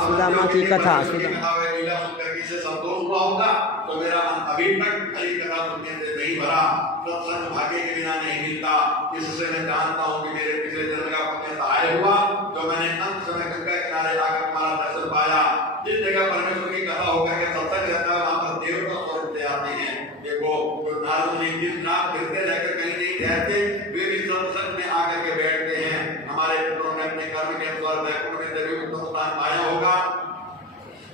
सुदामा की कथा लीला सुनकर किसे संतोष हुआ होगा, तो मेरा मन अभी तक हरि कथा सुनने से नहीं भरा। सत्संग भाग्य के बिना नहीं मिलता। इससे मैं जानता हूँ कि मेरे पिछले जन्म का पुण्य सहाय हुआ, जो मैंने अंत समय गंगा किनारे आकर तुम्हारा दर्शन पाया। जिस जगह परमेश्वर की कथा होकर के सत्संग रहता है, वहां पर देवता स्वरूप से आते हैं। देखो, जो नारद मुनि दिन रात फिरते रहकर कहीं नहीं ठहरते, वे भी सत्संग में आकर के बैठते हैं। हमारे पितरों ने अपने कर्म के अनुसार वैकुंठ में देवी उत्तम स्थान पाया होगा।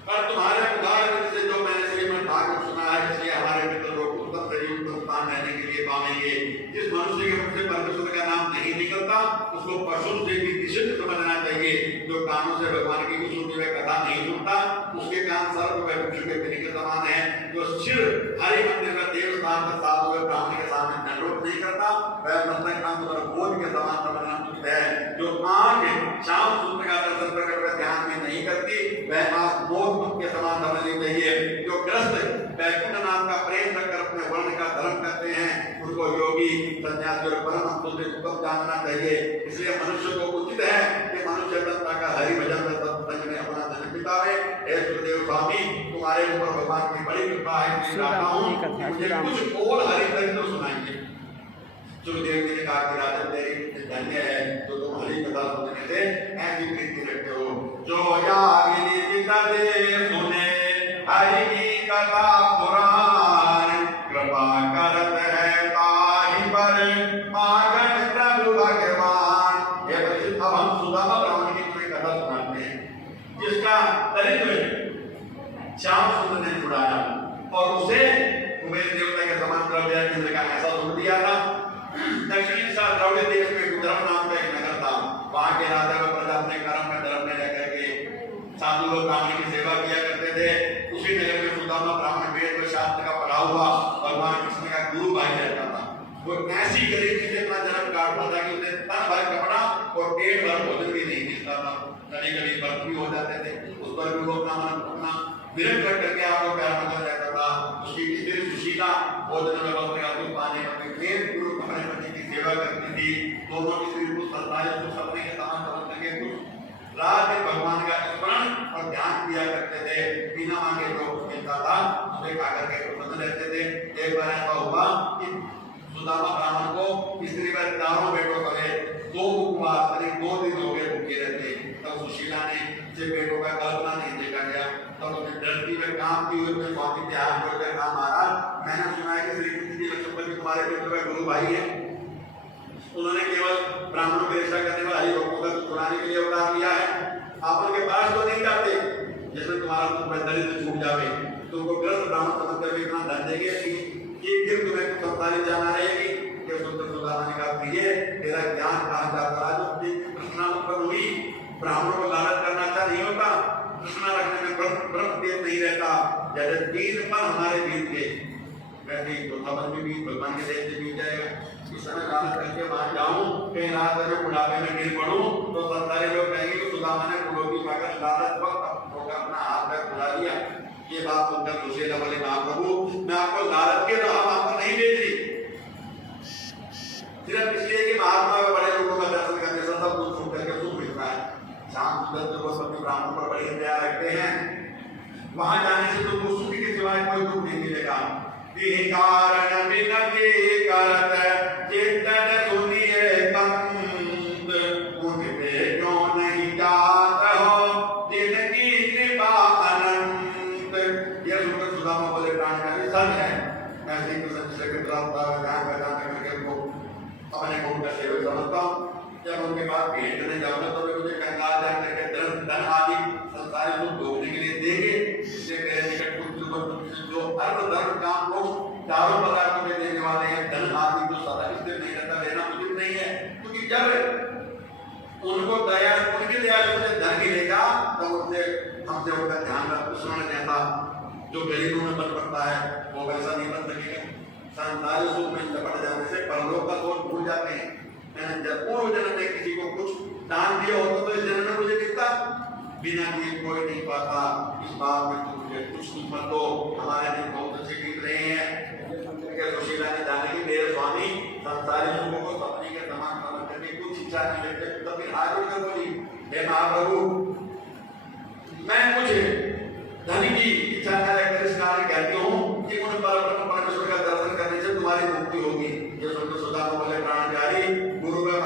पर तुम्हारे उदाहरण से जो मैंने श्रीमद् भागवत सुना है, इसलिए हमारे मित्र लोग उत्तम से उत्तम स्थान रहने के लिए पाएंगे। जिस मनुष्य के मुख से परमेश्वर का नाम नहीं निकलता, उसको पशु से भी निषिद्ध समझना चाहिए। जो कानों से भगवान की कुछ सुनती हुई कथा नहीं सुनता, उसके कान सर्प व वृक्ष के बिनी के समान है। जो सिर हरि मंदिर का देव स्थान पर साधु व ब्राह्मण के सामने दंडवत नहीं करता, वह मस्तक कांत और बोध के समान समझना उचित है। जो आंख श्याम सुंदर का दर्शन प्रकट कर ध्यान में नहीं करती, वह आंख बोध के समान समझनी चाहिए। जो ग्रस्त वैकुंठ नाम का प्रेम रखकर अपने वर्ण का धर्म करते हैं, उनको योगी सन्यासी और परम हंसों से उत्तम जानना चाहिए। इसलिए मनुष्य को उचित है कि मनुष्य दत्ता का हरि भजन में सत्संग में अपना धन बितावे। हे सुखदेव स्वामी, तुम्हारे ऊपर भगवान की बड़ी कृपा है। मुझे कुछ और हरि चरित्र सुनाइए। सुखदेव जी ने कहा कि राजन तेरी धन्य है जो तुम हरि कथा सुनने से ऐसी प्रीति रखते हो। जो यागिनी सीता दे सुने हरि की कथा पुराण, कृपा करत है ताहि पर मागन प्रभु भगवान। ये परीक्षित, अब हम सुदामा ब्राह्मण की कोई कथा सुनाते हैं, जिसका चरित्र श्याम सुंदर ने छुड़ाया और उसे कुबेर देवता के समान द्रव्य केंद्र का ऐसा सुन दिया था। दक्षिण सा द्रव्य देश में गुजरात नाम का एक नगर था। वहां के राजा व प्रजा अपने कर्म में धर्म में रहकर के साधु व ब्राह्मण की सेवा किया करते थे। उसी नगर में सुदामा ब्राह्मण वेद व शास्त्र का पढ़ा हुआ भगवान कृष्ण का गुरु भाई रहता था। वो ऐसी गरीबी से अपना जन्म काटता था कि उसे तन भर कपड़ा और पेट भर भोजन भी नहीं मिलता था। कभी कभी व्रत भी हो जाते थे, उस पर भी वो अपना विरत करके आपको प्यार बदल रहता था। उसकी स्त्री सुशीला भोजन में वस्त्र का दूध पाने गुरु अपने पति की सेवा करती थी। दोनों की स्त्री को संतान को सपने के समान समझ सके, कुछ रात में भगवान का स्मरण और ध्यान किया करते थे। बिना मांगे जो कुछ मिलता था उसे खाकर के प्रसन्न रहते थे। एक बार ऐसा हुआ कि सुदामा ब्राह्मण को स्त्री पर चारों बेटों करे 2 उपवास करीब 2 दिन हो गए भूखे रहते। तब सुशीला ने से बेटों का कल्पना नहीं देखा गया। तब उन्हें डरती हुए कांपती हुई अपने स्वामी के हाथ जोड़कर कहा, महाराज, मैंने सुना है कि श्री कृष्ण जी लक्ष्मण जी तुम्हारे पितृ का गुरु भाई है। उन्होंने केवल ब्राह्मणों की रक्षा करने वाले लोगों का छुड़ाने के लिए अवतार लिया है। आप उनके पास तो नहीं जाते, जैसे तुम्हारा दरिद्र छूट जावे, तुमको ग्रस्त ब्राह्मण समझकर भी इतना धन देंगे कि फिर तुम्हें संतानी जाना रहेगी। ये सुंदर सुदामा ने कहा, प्रिय, तेरा ज्ञान कहाँ जाता है? जो कृष्णा उत्पन्न हुई, ब्राह्मणों को लालच करना अच्छा नहीं होता। कृष्णा रखने में व्रत देव नहीं रहता। जैसे 3 पर हमारे बीत गए, वैसे ही चौथा पर भी भगवान के देश से बीत जाएगा। इस समय लालच करके वहां जाऊं, कहीं रात में बुढ़ापे में गिर पड़ूं, तो सारे लोग कहेंगे कि सुदामा ने फूलों की पाकर लालच वक्त अपना हाथ पैर खुला दिया। ये बात सुनकर सुशीला बोले, महाप्रभु, मैं आपको लालच के राह आपको नहीं भेज रही, सिर्फ इसलिए कि महात्मा व बड़े लोगों का दर्शन करने से सब कुछ छूट करके सुख मिलता है। शाम सुंदर को सभी ब्राह्मण पर बड़ी दया रखते हैं। वहां जाने से तुमको सुख के सिवाय कोई दुख नहीं मिलेगा। कारण विनती करत चित्तन सुनिए कंद, मुझे क्यों नहीं जात हो जिनकी कृपा अनंत। यह सुनकर सुदामा बोले, प्राण का भी सच है। मैं श्री कृष्ण से ध्यान करके उनको अपने गुरु का सेवक समझता हूँ। जब उनके पास भेंट करने जाऊंगा तो वे मुझे कंगाल जाकर के धन आदि संसारी सुख भोगने के लिए देंगे। इससे मेरे निकट कुछ जो अर्थ धर्म काम को चारों पदार्थों में देने वाले हैं, धन आदि जो सदा स्थिर नहीं रहता, लेना उचित नहीं है। क्योंकि जब उनको दया, उनकी दया से मुझे धन मिलेगा, तब उनसे हमसे उनका ध्यान स्मरण जैसा जो गरीबों में बन पड़ता है, वो वैसा नहीं बन सकेगा। संसारी सुख में लपट जाने से परलोक का सोच भूल जाते हैं। मैंने जब पूर्व जन्म में किसी को कुछ दान दिया होता तो इस जन्म में मुझे दिखता, बिना दिए कोई नहीं पाता। इस बात में तुम मुझे कुछ मत दो, हमारे दिन बहुत अच्छे बीत रहे हैं। सुशीला ने जाने की मेरे स्वामी संसारी सुखों को सपने के समान समझ करके कुछ इच्छा नहीं रखते, तब फिर हाथ जोड़कर बोली, हे महाप्रभु, मैं तुम्हारी मुक्ति होगी। ये सुनकर सुधा को बोले प्राण प्यारी, गुरु का